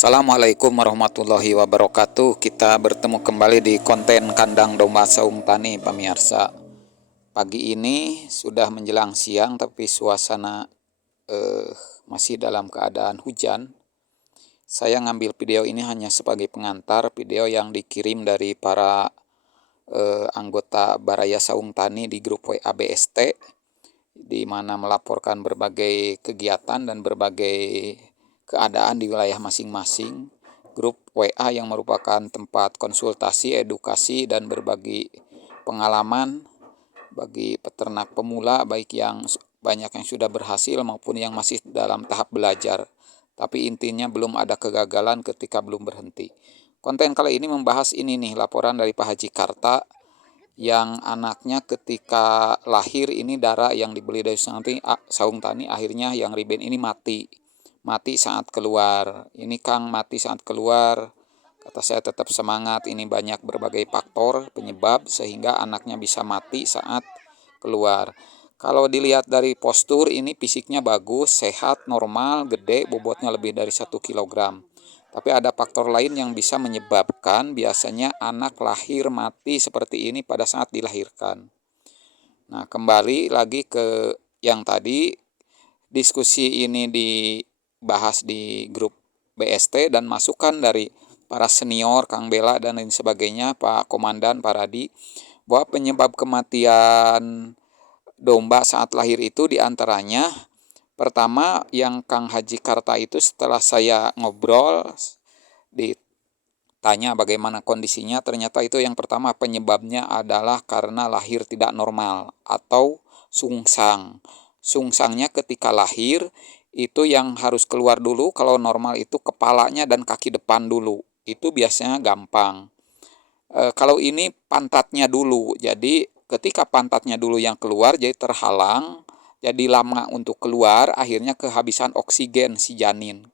Assalamualaikum warahmatullahi wabarakatuh. Kita bertemu kembali di konten kandang domba saung tani, pemirsa. Pagi ini sudah menjelang siang, tapi suasana masih dalam keadaan hujan. Saya ngambil video ini hanya sebagai pengantar video yang dikirim dari para anggota Baraya Saung Tani di grup WA BST, di mana melaporkan berbagai kegiatan dan berbagai keadaan di wilayah masing-masing. Grup WA yang merupakan tempat konsultasi, edukasi, dan berbagi pengalaman bagi peternak pemula, baik yang banyak yang sudah berhasil maupun yang masih dalam tahap belajar. Tapi intinya belum ada kegagalan ketika belum berhenti. Konten kali ini membahas ini nih, laporan dari Pak Haji Karta yang anaknya ketika lahir ini darah yang dibeli dari saung tani akhirnya yang riben ini mati saat keluar. Ini Kang mati saat keluar. Kata saya tetap semangat, ini banyak berbagai faktor penyebab sehingga anaknya bisa mati saat keluar. Kalau dilihat dari postur ini fisiknya bagus, sehat, normal, gede, bobotnya lebih dari 1 kilogram. Tapi ada faktor lain yang bisa menyebabkan biasanya anak lahir mati seperti ini pada saat dilahirkan. Nah, kembali lagi ke yang tadi, diskusi ini dibahas di grup BST dan masukan dari para senior, Kang Bela dan lain sebagainya, Pak Komandan, Pak Radi, bahwa penyebab kematian domba saat lahir itu diantaranya pertama yang Kang Haji Karta itu setelah saya ngobrol ditanya bagaimana kondisinya, ternyata itu yang pertama penyebabnya adalah karena lahir tidak normal atau sungsang. Sungsangnya ketika lahir itu yang harus keluar dulu, kalau normal itu kepalanya dan kaki depan dulu. Itu biasanya gampang. Kalau ini pantatnya dulu, jadi ketika pantatnya dulu yang keluar jadi terhalang, jadi lama untuk keluar, akhirnya kehabisan oksigen si janin.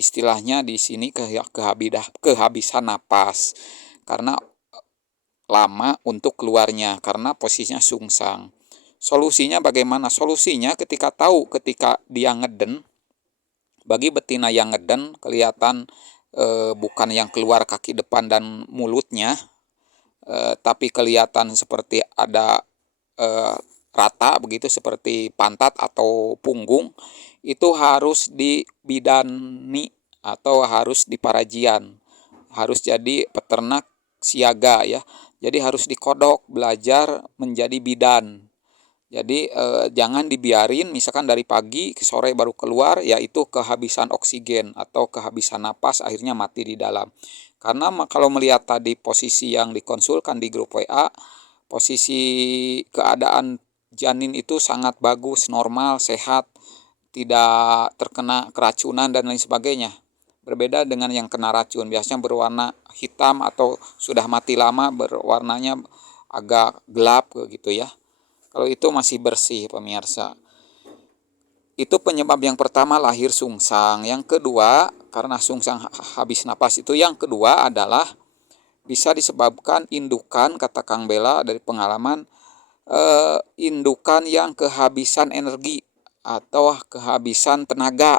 Istilahnya di sini kehabisan napas karena lama untuk keluarnya karena posisinya sungsang. Solusinya bagaimana? Solusinya ketika dia ngeden, bagi betina yang ngeden kelihatan bukan yang keluar kaki depan dan mulutnya, tapi kelihatan seperti ada rata begitu seperti pantat atau punggung, itu harus dibidani atau harus diparajian, harus jadi peternak siaga ya. Jadi harus dikodok, belajar menjadi bidan. Jadi jangan dibiarin misalkan dari pagi ke sore baru keluar, yaitu kehabisan oksigen atau kehabisan napas akhirnya mati di dalam. Karena kalau melihat tadi posisi yang dikonsulkan di grup WA, posisi keadaan janin itu sangat bagus, normal, sehat, tidak terkena keracunan dan lain sebagainya. Berbeda dengan yang kena racun, biasanya berwarna hitam atau sudah mati lama berwarnanya agak gelap gitu ya. Kalau itu masih bersih, pemirsa. Itu penyebab yang pertama, lahir sungsang. Yang kedua, karena sungsang habis napas itu, yang kedua adalah bisa disebabkan indukan, kata Kang Bela dari pengalaman, indukan yang kehabisan energi atau kehabisan tenaga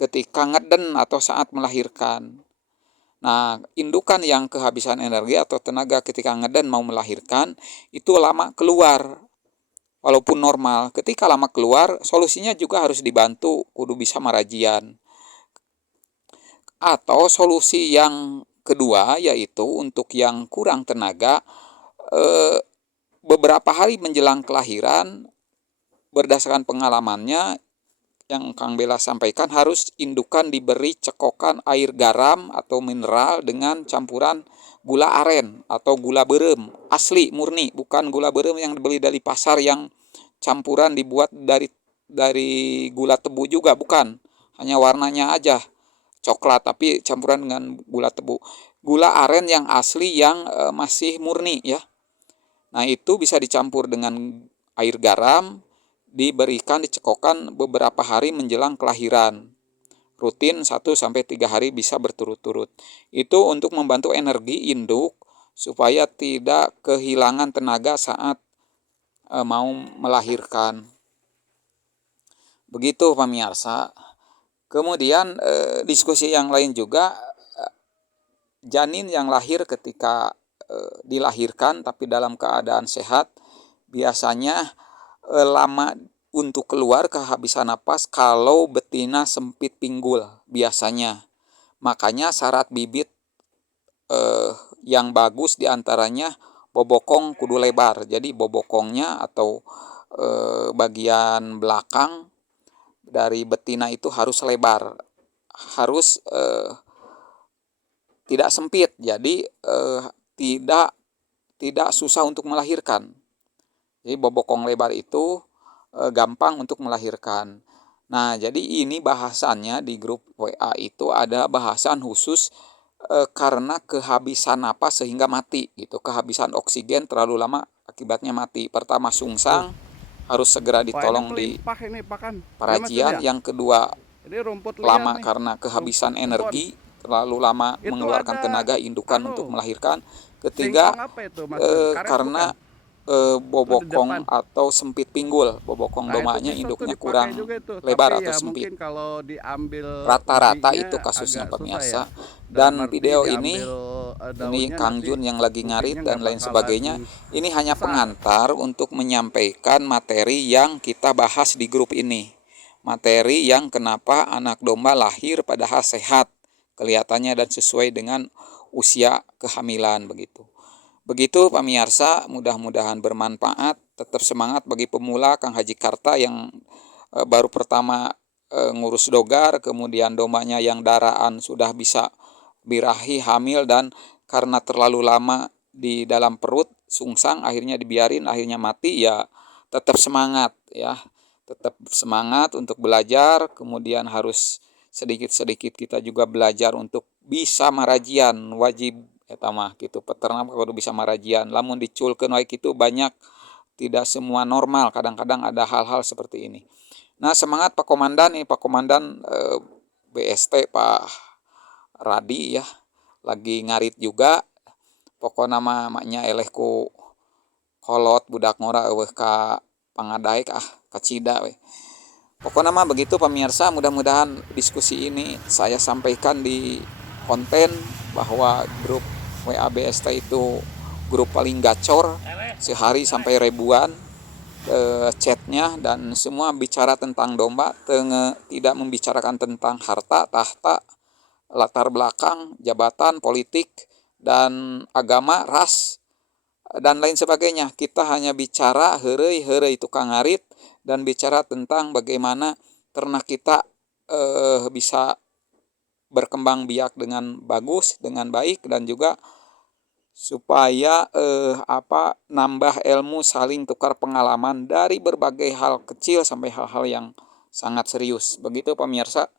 ketika ngeden atau saat melahirkan. Nah, indukan yang kehabisan energi atau tenaga ketika ngeden mau melahirkan itu lama keluar. Walaupun normal, ketika lama keluar, solusinya juga harus dibantu, kudu bisa marajian. Atau solusi yang kedua, yaitu untuk yang kurang tenaga, beberapa hari menjelang kelahiran, berdasarkan pengalamannya, yang Kang Bela sampaikan, harus indukan diberi cekokan air garam atau mineral dengan campuran gula aren atau gula berem, asli, murni, bukan gula berem yang dibeli dari pasar yang campuran dibuat dari gula tebu juga, bukan. Hanya warnanya aja coklat, tapi campuran dengan gula tebu. Gula aren yang asli yang masih murni ya. Nah, itu bisa dicampur dengan air garam, diberikan dicekokkan beberapa hari menjelang kelahiran. Rutin 1-3 hari bisa berturut-turut. Itu untuk membantu energi induk supaya tidak kehilangan tenaga saat mau melahirkan. Begitu pemirsa. Kemudian diskusi yang lain juga, janin yang lahir ketika dilahirkan tapi dalam keadaan sehat biasanya lama untuk keluar, kehabisan napas kalau betina sempit pinggul biasanya. Makanya syarat bibit yang bagus diantaranya bobokong kudu lebar. Jadi bobokongnya atau bagian belakang dari betina itu harus lebar, harus tidak sempit. Jadi tidak tidak susah untuk melahirkan. Jadi bobokong lebar itu gampang untuk melahirkan. Nah, jadi ini bahasannya di grup WA itu ada bahasan khusus karena kehabisan napas sehingga mati gitu. Kehabisan oksigen terlalu lama akibatnya mati. Pertama Tuh, sungsang harus segera wah ini ditolong di melimpah ini pakan. Ya Mas Jun parajian. ya. Yang kedua Ini rumput liar lama nih, karena rumput kehabisan kebon. energi, terlalu lama Itu mengeluarkan ada tenaga indukan untuk anu melahirkan. Ketiga singkong apa itu Mas Jun? Karet bukan? karena Tuh di bobokong depan. atau sempit pinggul, bobokong Nah itu domanya bisa tuh induknya dipakai kurang juga itu. lebar Tapi atau ya sempit. mungkin kalau diambil Rata-rata itu ubinya kasusnya agak susah ya. pemirsa. Dalam Dan arti video diambil ini daunnya Kang nanti Jun yang lagi ngarit ubinya dan nggak lain sebagainya, bakalan ini hanya besar. pengantar untuk menyampaikan materi yang kita bahas di grup ini. Materi yang kenapa anak domba lahir padahal sehat kelihatannya dan sesuai dengan usia kehamilan begitu. Begitu pemirsa, mudah-mudahan bermanfaat. Tetap semangat bagi pemula Kang Haji Karta yang baru pertama ngurus dogar, kemudian dombanya yang daraan sudah bisa birahi hamil dan karena terlalu lama di dalam perut sungsang akhirnya dibiarin akhirnya mati. Ya tetap semangat ya, tetap semangat untuk belajar. Kemudian harus sedikit-sedikit kita juga belajar untuk bisa marajian, wajib eta mah gitu. Peternak kudu bisa marajian, lamun diculkeun wae kitu banyak tidak semua normal, kadang-kadang ada hal-hal seperti ini. Nah, semangat Pak Komandan, ini Pak Komandan BST Pak Radi ya, lagi ngarit juga. Pokoknya mah maknya eleh ku kolot budak ngora eueuh ka pangadaek ka cida we. Pokoknya mah begitu pemirsa, mudah-mudahan diskusi ini saya sampaikan di konten bahwa grup WA BST itu grup paling gacor, sehari sampai ribuan chatnya, dan semua bicara tentang domba, tidak membicarakan tentang harta, tahta, latar belakang, jabatan, politik, dan agama, ras, dan lain sebagainya. Kita hanya bicara heureuy tukang ngarit dan bicara tentang bagaimana ternak kita bisa berkembang biak dengan bagus, dengan baik, dan juga supaya nambah ilmu, saling tukar pengalaman dari berbagai hal kecil sampai hal-hal yang sangat serius. Begitu pemirsa.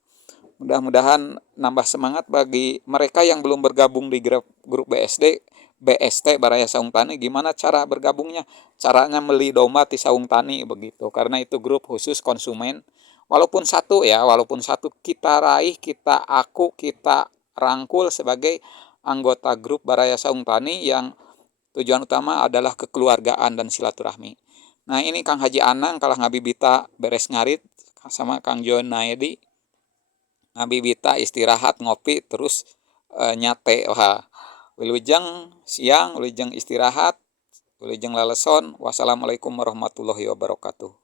Mudah-mudahan nambah semangat bagi mereka yang belum bergabung di grup BST Baraya Saung Tani. Gimana cara bergabungnya? Caranya beli domba di Saung Tani begitu. Karena itu grup khusus konsumen. Walaupun satu kita raih, kita rangkul sebagai anggota grup Baraya Saung Tani yang tujuan utama adalah kekeluargaan dan silaturahmi. Nah ini Kang Haji Anang kalah ngabibita beres ngarit sama Kang John Naedi. Ngabibita istirahat ngopi terus nyate. Wah, wilujeng siang, wilujeng istirahat, wilujeng laleson. Wassalamualaikum warahmatullahi wabarakatuh.